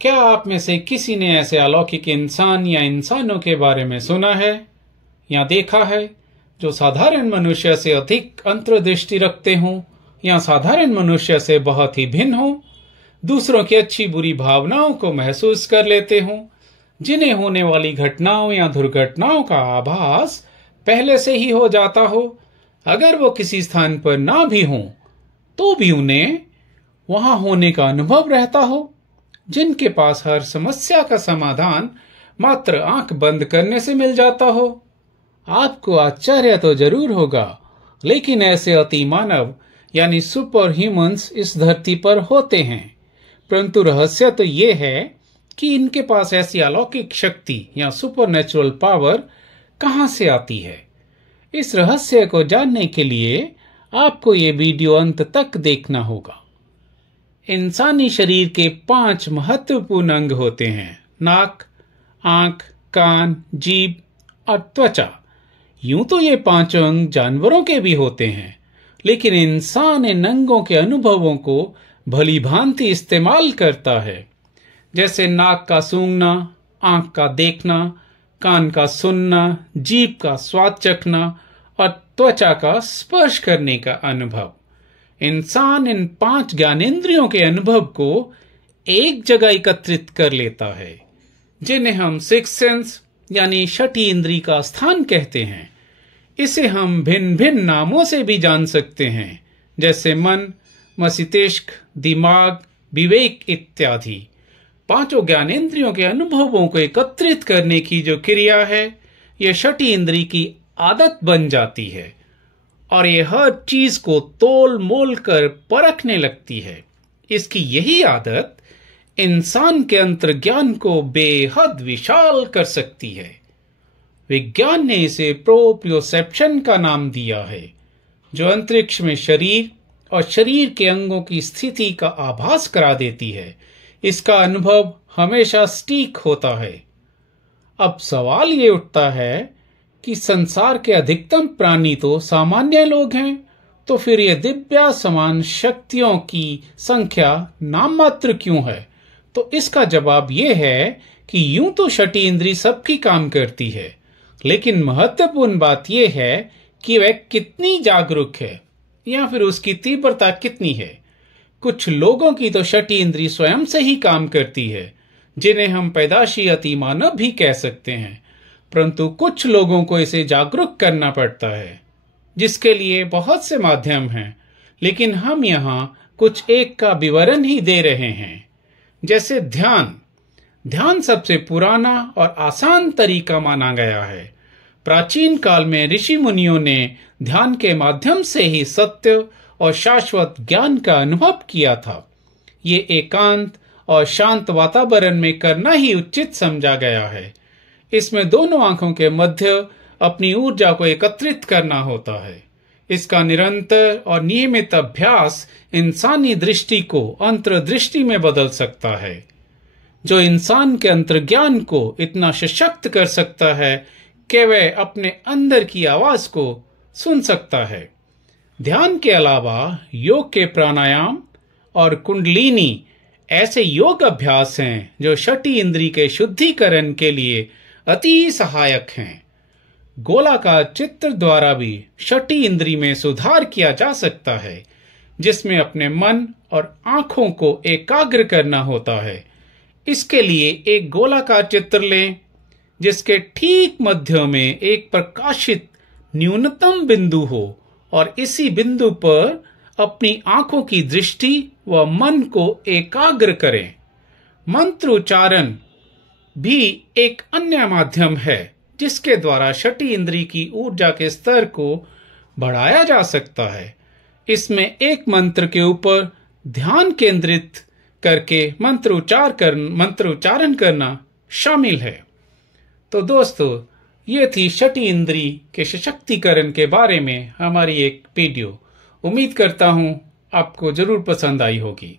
क्या आप में से किसी ने ऐसे अलौकिक इंसान या इंसानों के बारे में सुना है या देखा है जो साधारण मनुष्य से अधिक अंतर्दृष्टि रखते हों या साधारण मनुष्य से बहुत ही भिन्न हों, दूसरों की अच्छी बुरी भावनाओं को महसूस कर लेते हों, जिन्हें होने वाली घटनाओं या दुर्घटनाओं का आभास पहले से ही हो जाता हो, अगर वो किसी स्थान पर ना भी हों तो भी उन्हें वहां होने का अनुभव रहता हो, जिनके पास हर समस्या का समाधान मात्र आंख बंद करने से मिल जाता हो। आपको आश्चर्य तो जरूर होगा, लेकिन ऐसे अति मानव यानी सुपर ह्यूमंस इस धरती पर होते हैं। परंतु रहस्य तो ये है कि इनके पास ऐसी अलौकिक शक्ति या सुपरनेचुरल पावर कहां से आती है। इस रहस्य को जानने के लिए आपको ये वीडियो अंत तक देखना होगा। इंसानी शरीर के 5 महत्वपूर्ण अंग होते हैं: नाक, आंख, कान, जीभ और त्वचा। यूं तो ये 5 अंग जानवरों के भी होते हैं, लेकिन इंसान इन अंगों के अनुभवों को भली भांति इस्तेमाल करता है, जैसे नाक का सूंघना, आंख का देखना, कान का सुनना, जीभ का स्वाद चखना और त्वचा का स्पर्श करने का अनुभव। इंसान इन 5 ज्ञानेंद्रियों के अनुभव को एक जगह एकत्रित कर लेता है, जिन्हें हम सिक्स सेंस यानी छठी इंद्री का स्थान कहते हैं। इसे हम भिन्न भिन्न नामों से भी जान सकते हैं, जैसे मन, मस्तिष्क, दिमाग, विवेक इत्यादि। 5 ज्ञानेंद्रियों के अनुभवों को एकत्रित करने की जो क्रिया है, यह छठी इंद्री की आदत बन जाती है और ये हर चीज को तोल मोल कर परखने लगती है। इसकी यही आदत इंसान के अंतर्ज्ञान को बेहद विशाल कर सकती है। विज्ञान ने इसे प्रोप्रियोसेप्शन का नाम दिया है, जो अंतरिक्ष में शरीर और शरीर के अंगों की स्थिति का आभास करा देती है। इसका अनुभव हमेशा सटीक होता है। अब सवाल ये उठता है कि संसार के अधिकतम प्राणी तो सामान्य लोग हैं, तो फिर ये दिव्य समान शक्तियों की संख्या नाम मात्र क्यों है? तो इसका जवाब ये है कि यूं तो छठी इंद्री सबकी काम करती है, लेकिन महत्वपूर्ण बात यह है कि वह कितनी जागरूक है या फिर उसकी तीव्रता कितनी है। कुछ लोगों की तो छठी इंद्री स्वयं से ही काम करती है, जिन्हें हम पैदाशी अति मानव भी कह सकते हैं, परंतु कुछ लोगों को इसे जागरूक करना पड़ता है, जिसके लिए बहुत से माध्यम हैं, लेकिन हम यहाँ कुछ एक का विवरण ही दे रहे हैं। जैसे ध्यान सबसे पुराना और आसान तरीका माना गया है। प्राचीन काल में ऋषि मुनियों ने ध्यान के माध्यम से ही सत्य और शाश्वत ज्ञान का अनुभव किया था। ये एकांत और शांत वातावरण में करना ही उचित समझा गया है। इसमें दोनों आंखों के मध्य अपनी ऊर्जा को एकत्रित करना होता है। इसका निरंतर और नियमित अभ्यास इंसानी दृष्टि को अंतर्दृष्टि में बदल सकता है, जो इंसान के अंतर्ज्ञान को इतना सशक्त कर सकता है कि वह अपने अंदर की आवाज को सुन सकता है। ध्यान के अलावा योग के प्राणायाम और कुंडलिनी ऐसे योग अभ्यास हैं जो छठी इंद्री के शुद्धिकरण के लिए अति सहायक हैं। गोलाकार चित्र द्वारा भी छठी इंद्री में सुधार किया जा सकता है, जिसमें अपने मन और आंखों को एकाग्र करना होता है। इसके लिए एक गोलाकार चित्र लें, जिसके ठीक मध्य में एक प्रकाशित न्यूनतम बिंदु हो और इसी बिंदु पर अपनी आंखों की दृष्टि व मन को एकाग्र करें। मंत्र उच्चारण भी एक अन्य माध्यम है, जिसके द्वारा छठी इंद्री की ऊर्जा के स्तर को बढ़ाया जा सकता है। इसमें एक मंत्र के ऊपर ध्यान केंद्रित करके मंत्र उच्चारण करना शामिल है। तो दोस्तों, ये थी छठी इंद्री के सशक्तिकरण के बारे में हमारी एक वीडियो। उम्मीद करता हूं आपको जरूर पसंद आई होगी।